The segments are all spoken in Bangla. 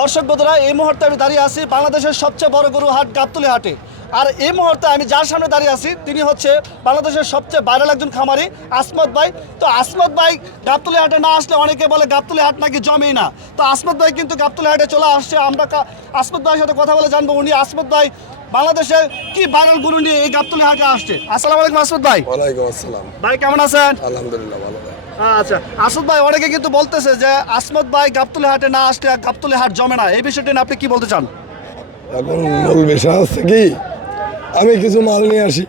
দর্শক বন্ধুরা, এই মুহূর্তে আমি দাঁড়িয়ে আছি বাংলাদেশের সবচেয়ে বড় গরু হাট গাবতলী হাটে। আর এই মুহূর্তে আমি যার সামনে দাঁড়িয়ে আছি তিনি হচ্ছে বাংলাদেশের সবচেয়ে ভাইরাল একজন খামারি আসমত ভাই। তো আসমত ভাই গাবতলী হাটে না আসলে অনেকে বলে গাবতলী হাট নাকি জমেই না। তো আসমত ভাই কিন্তু গাবতলী হাটে চলে আসছে। আমরা আসমত ভাইয়ের সাথে কথা বলে জানবো উনি আসমত ভাই বাংলাদেশে কি ভাইরাল গরু নিয়ে এই গাবতলী হাটে আসছে। আসসালামু আলাইকুম আসমত ভাই। ওয়ালাইকুম আসসালাম। ভাই কেমন আছেন? আলহামদুলিল্লাহ ভালো। আচ্ছা আসমত ভাই, অনেকে কিন্তু বলতেছে যে আসমত ভাই গাবতলী হাটে না আসলে গাবতলী হাট জমে না, এই বিষয়টা নিয়ে আপনি কি বলতে চান? এখন মূল বিষয় হচ্ছে কি, আমি কিছু মাল নিয়ে আসি,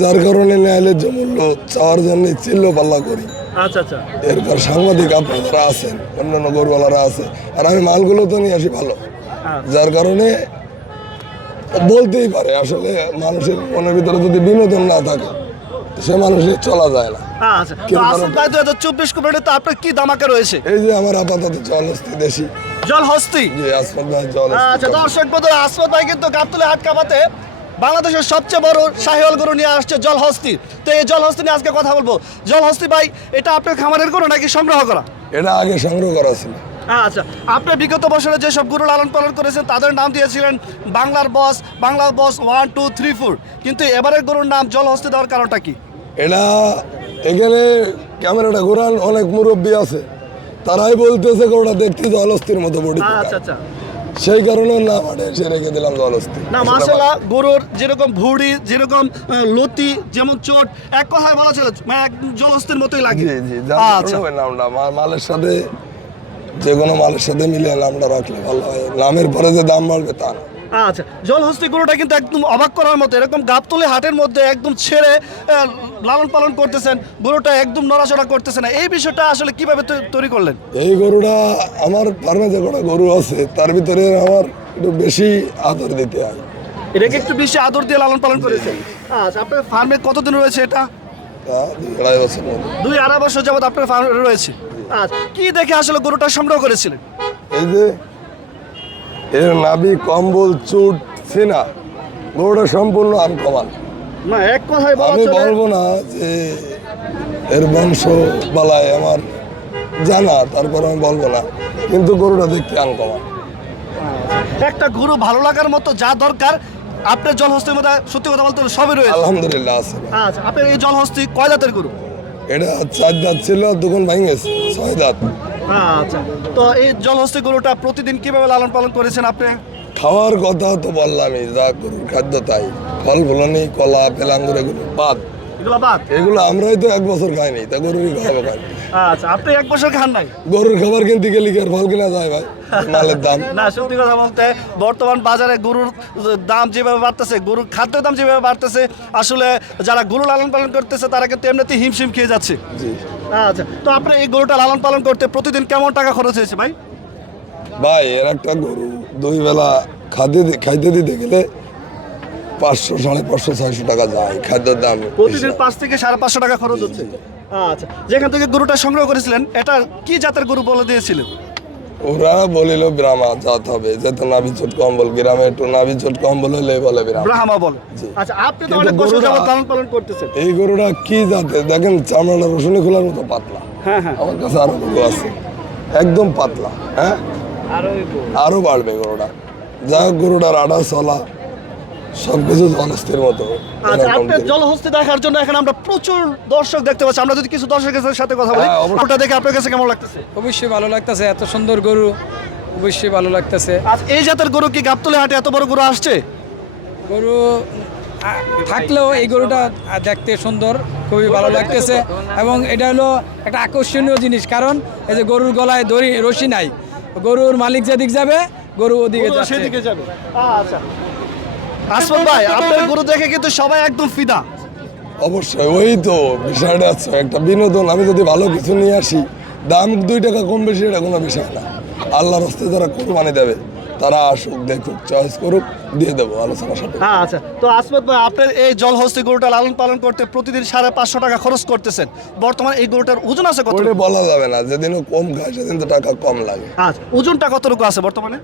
যার কারণে ন্যায়ালয়ের মূল্য চাওয়ার জন্য চিল্লো পাল্লা করি। আচ্ছা আচ্ছা। এরপর সাংবাদিক আপনারা আছেন, অন্যান্য গরুওয়ালারা আছে, আর আমি মালগুলো তো নিয়ে আসি ভালো, যার কারণে বলতেই পারে আসলে মানুষের মনের ভিতরে যদি বিনোদন না থাকে সে মানুষের চলা যায় না। আচ্ছা, তো আসমত ভাই 2024 কুরবানিতে তো আপনার কি দামাকা রয়েছে? এই যে আমার আপাতত জলহস্তি দেশি জলহস্তি। যে আসমত ভাই জলহস্তি। আচ্ছা দর্শক বন্ধুরা, আসমত ভাই কিন্তু গাবতলী হাট কাবাতে বাংলাদেশের সবচেয়ে বড় শাহিওয়াল গরু নিয়ে আসছে জলহস্তি। তো এই জলহস্তি নিয়ে আজকে কথা বলবো। জলহস্তি ভাই, এটা আপনার খামারের গরু নাকি সংগ্রহ করা? এটা আগে সংগ্রহ করা ছিল। আচ্ছা, আপনি বিগত বছরে যেসব গরু লালন পালন করেছেন তাদের নাম দিয়েছিলেন বাংলার বস 1 2 3 4, কিন্তু এবারের গরুর নাম জলহস্তি দেওয়ার কারণটা কি? এটা এখানে ক্যামেরাটা ঘোরান অনেক মুরব্বী আছে, তারাই বলতেছে ওটা দেখতে জলহস্তির মতো বডি। আচ্ছা আচ্ছা। সেই কারণে না মানে সে রেখে দিলাম জলহস্তি। না মাশাআল্লাহ, গরুর যেরকম ভুঁড়ি, যেরকম লতি, যেমন চোট, এক কথায় বলা চলে মানে একদম জলহস্তির মতোই লাগে। জি জি, আচ্ছা নামটা মালের সাথে যে কোনো মালের সাথে মিলিয়ে নামটা রাখলে ভালো হয়, নামের পরে যে দাম বাড়বে তা না। আচ্ছা, জলহস্তি গরুটা কিন্তু একদম অবাক করার মতো, এরকম গাবতলী হাটের মধ্যে একদম ছেড়ে লালন পালন করতেছেন, গরুটা একদম নড়াচড়া করতেছে না, এই বিষয়টা আসলে কিভাবে তৈরি করলেন? এই গরুটা আমার ফার্মে যে কটা গরু আছে তার ভিতরে আমার একটু বেশি আদর দিতে হয়। এটাকে একটু বেশি আদর দিয়ে লালন পালন করেছেন। আচ্ছা, আপনার ফার্মে কতদিন রয়েছে এটা? 2.5 বছর মতো। 2-2.5 বছর যাবত আপনার ফার্মে রয়েছে। আচ্ছা, কি দেখে আসলে গরুটা সংগ্রহ করেছিলেন? এই যে এর নাভি, কম্বল, চুট, সিনা, গরুটা সম্পূর্ণ আনকমান। না এক কথায় বলা আমি চলে, বলবো না যে এর বংশ বালায় আমার জানা, তারপর আমি বলবো না, কিন্তু গরুটা দেখতে আনকমান। একটা গরু ভালো লাগার মতো যা দরকার আপনার জলহস্তির মধ্যে সত্যি কথা বলতে হলে সবই রয়েছে। আলহামদুলিল্লাহ আছে। আচ্ছা, আপনার এই জলহস্তি কয় দাঁতের গরু? এটা 4 দাঁত ছিল, দুগুণ ভাঙেছে 6 দাঁত। আচ্ছা, তো এই জলহস্তি গরুটা প্রতিদিন কিভাবে লালন পালন করেছেন আপনি? খাওয়ার কথা তো বললামই, যা গরুর খাদ্য তাই, ফল ফুলনি, কলা, আপেল, আঙ্গুর, এগুলো বাদ। এগুলো বাদ? এগুলো আমরাই তো 1 বছর খাইনি, তা গরুরই খাবো খাই। আচ্ছা, আপনি 1 বছর খান নাই? গরুর খাবার কিনতে গেলে কি আর ফল কিনা যায় ভাই, মালের দাম। না সত্যি কথা বলতে বর্তমান বাজারে গরুর দাম যেভাবে বাড়তেছে, গরুর খাদ্যের দাম যেভাবে বাড়তেছে, আসলে যারা গরু লালন পালন করতেছে তারা কিন্তু এমনিতেই হিমশিম খেয়ে যাচ্ছে। জি আচ্ছা, তো আপনি এই গরুটা লালন পালন করতে প্রতিদিন কেমন টাকা খরচ হয়েছে ভাই? ভাই, এর একটা গরু 2 বেলা খাইতে দিতে গেলে 500, 550, 600 টাকা যায় খাদ্যের দাম। প্রতিদিন 5 থেকে 550 টাকা খরচ হচ্ছে। আচ্ছা, যেখান থেকে গরুটা সংগ্রহ করেছিলেন এটা কি জাতের গরু বলে দিয়েছিলেন? ওরা বলিল ব্রাহ্মা জাত হবে, যেহেতু নাভি চোট কম্বল, গ্রামে একটু নাভি চোট কম্বল হলে বলে ব্রাহ্মা বলে। জি। আচ্ছা, আপনি তো কিন্তু অনেক বছর গরুটা- যাবত লালন পালন করতেছেন। এই গরুটা কি জাতে দেখেন, চামড়াটা রসুনি খোলার মতো পাতলা। হ্যাঁ হ্যাঁ। আমার কাছে আরো গরু আছে একদম পাতলা, হ্যাঁ আরো বাড়বে গরুটা। যা হোক, গরুটার আড়া চলা সবকিছু জলস্থির মতো। আচ্ছা, এরকম আপনার দেখি। জলহস্তি দেখার জন্য এখানে আমরা প্রচুর দর্শক দেখতে পাচ্ছি। আমরা যদি কিছু দর্শকের সাথে কথা বলি, হ্যাঁ, অবশ্যই। ওটা দেখে আপনার কাছে কেমন লাগতেছে? অবশ্যই ভালো লাগতেছে, এত সুন্দর গরু অবশ্যই ভালো লাগতেছে। আচ্ছা, এই জাতের গরু কি গাবতলী হাটে এত বড় গরু আসছে? গরু থাকলেও এই গরুটা দেখতে সুন্দর, খুবই ভালো লাগতেছে, এবং এটা হলো একটা আকর্ষণীয় জিনিস, কারণ এই যে গরুর গলায় দড়ি রশি নাই, গরুর মালিক যেদিক যাবে গরু ওদিকে গরু যাচ্ছে। সেদিকে যাবে। আচ্ছা, আসমত ভাই, আপনার গরু দেখে কিন্তু সবাই একদম ফিদা। অবশ্যই, ওই তো বিষয়টা আছে, একটা বিনোদন। আমি যদি ভালো কিছু নিয়ে আসি, দাম 2 টাকা কম বেশি এটা কোনো বিষয় না। আল্লাহর রাস্তায় যারা কোরবানি দেবে তারা আসুক, দেখুক, চয়েস করুক, দিয়ে দেবো আলোচনা সাথে। আচ্ছা, তো আসমত ভাই, আপনার এই জলহস্তি গরুটা লালন পালন করতে প্রতিদিন 550 টাকা খরচ করতেছেন। বর্তমানে এই গরুটার ওজন আছে কত? ওইটা বলা যাবে না, যেদিনও কম খায় সেদিন তো টাকা কম লাগে। আচ্ছা, ওজনটা কতটুকু আছে বর্তমানে?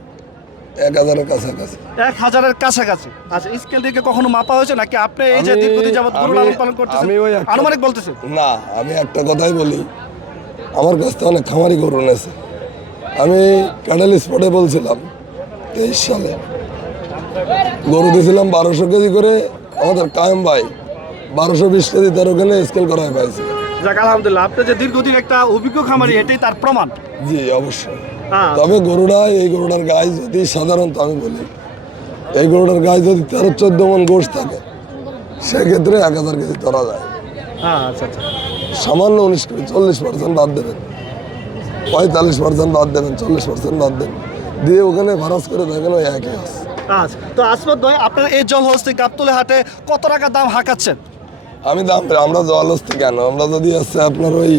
1000-এর কাছাকাছি। 1000-এর কাছাকাছি। আচ্ছা, স্কেল দিয়ে কখনো মাপা হয়েছে নাকি আপনি এই যে দীর্ঘদিন যাবত গরু লালন পালন করতেছেন আমি ওই একটা- আনুমানিক বলতেছেন? না, আমি একটা কথাই বলি, আমার কাছ থেকে অনেক খামারি গরু নেছে, আমি ক্যাডেল স্পটে বলছিলাম 23 সালে গরু দিয়েছিলাম 1200 কেজি করে, আমাদের কায়েম ভাই 1220 কেজি তার ওখানে স্কেল করায় পাইছে। যাক আলহামদুলিল্লাহ, আপনি যে দীর্ঘদিন একটা অভিজ্ঞ খামারি, এটাই তার প্রমাণ। জি অবশ্যই। হ্যাঁ। তবে এই গরুটার গায়ে যদি সাধারণত আমি বলি, এই গরুটার গায়ে যদি 13-14 মন গোশ থাকে, সেক্ষেত্রে 1000 কেজি ধরা যায়। হ্যাঁ, আচ্ছা আচ্ছা। সামান্য 19 কেজি 40% বাদ দেবেন, 45% বাদ দেবেন, 40% বাদ দেবেন, দিয়ে ওখানে ভারাজ করে দেখেন ওই একই আছে। আচ্ছা, তো আসমত ভাই, আপনার এই জলহস্তি গাবতলী হাটে কত টাকা দাম হাঁকাচ্ছেন? আমি দাম আমরা জলহস্তি কেন, আমরা যদি আছে আপনার ওই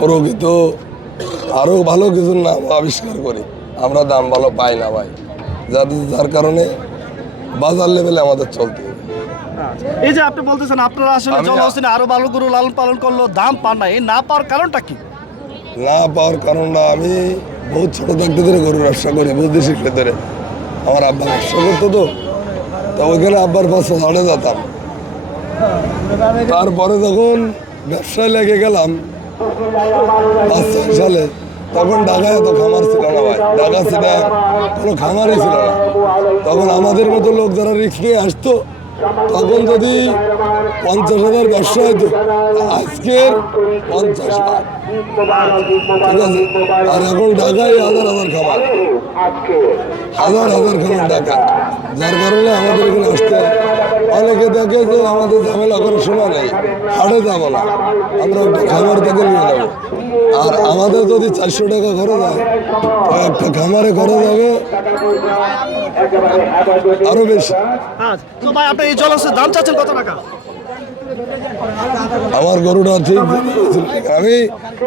প্রকৃত আরও ভালো কিছু নাম আবিষ্কার করি, আমরা দাম ভালো পাই না ভাই, যার কারণে বাজার লেভেলে আমাদের চলতে হবে। এই যে আপনি বলতেছেন আপনারা আসলে জলহস্তি আরো ভালো গরু লালন পালন করলো, দাম পান না, এই না পাওয়ার কারণটা কি? না পাওয়ার কারণটা, আমি বহুত ছোটো থাকতে ধরে গরুর ব্যবসা করি, বুদ্ধি শিখতে ধরে। আমার আব্বা ব্যবসা করতো, তো ওইখানে আব্বার পাশে হাটে যেতাম। তারপরে যখন ব্যবসায় লেগে গেলাম 5-6 সালে, তখন ঢাকায় এত খামার ছিল না ভাই, ঢাকা সিটে কোনো খামারই ছিল না। তখন আমাদের মতো লোক যারা রিস্ক নিয়ে আসতো, তখন যদি 50,000 ব্যবসা হইতো, আজকের 50 লাখ, ঠিক আছে। আর এখন ঢাকায় হাজার খামার, হাজার খামার ঢাকা, যার কারণে আমাদের এখানে আসতে অনেকে দেখে যে আমাদের ঝামেলা করার সময় নেই, হাটে যাবো না, আমরা একটা খামার থেকে নিয়ে যাবো। আর আমাদের যদি 400 টাকা খরচ হয়, তো একটা খামারে খরচ হবে আরো বেশি। আচ্ছা, তো ভাই আপনি এই জলহস্তির দাম চাচ্ছেন কত টাকা? আমার গরুটা ঠিক আমি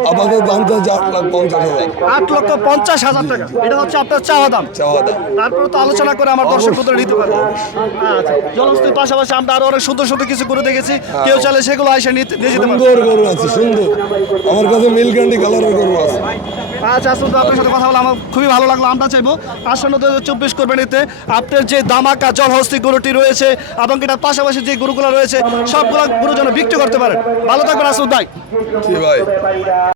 আপাতত দাম চাচ্ছি 8,50,000। 8,50,000 টাকা, এটা হচ্ছে আপনার চাওয়া দাম। তারপরে তো আলোচনা করে আমার দর্শক বন্ধুরা নিতে পারবে। আচ্ছা, জলহস্তির পাশাপাশি আমরা আরো অনেক সুন্দর সুন্দর কিছু গরু দেখেছি, কেউ চাইলে সেগুলো এসে নিয়ে যেতে পারবে। সুন্দর গরু আছে, সুন্দর। আমার কাছে মিল ক্যান্ডি কালারের গরু আছে। আচ্ছা, আসলে আপনার সাথে কথা বলে আমার খুবই ভালো লাগলো। আমরা চাইবো আসন্ন 2024 কোরবানিতে আপনার যে দামাকা জলহস্তি গরুটি রয়েছে এবং এটার পাশাপাশি যে গরুগুলো রয়েছে, সবগুলো গরু যেন বিক্রি করতে পারেন। ভালো থাকবেন আসুন ভাই। কি ভাই।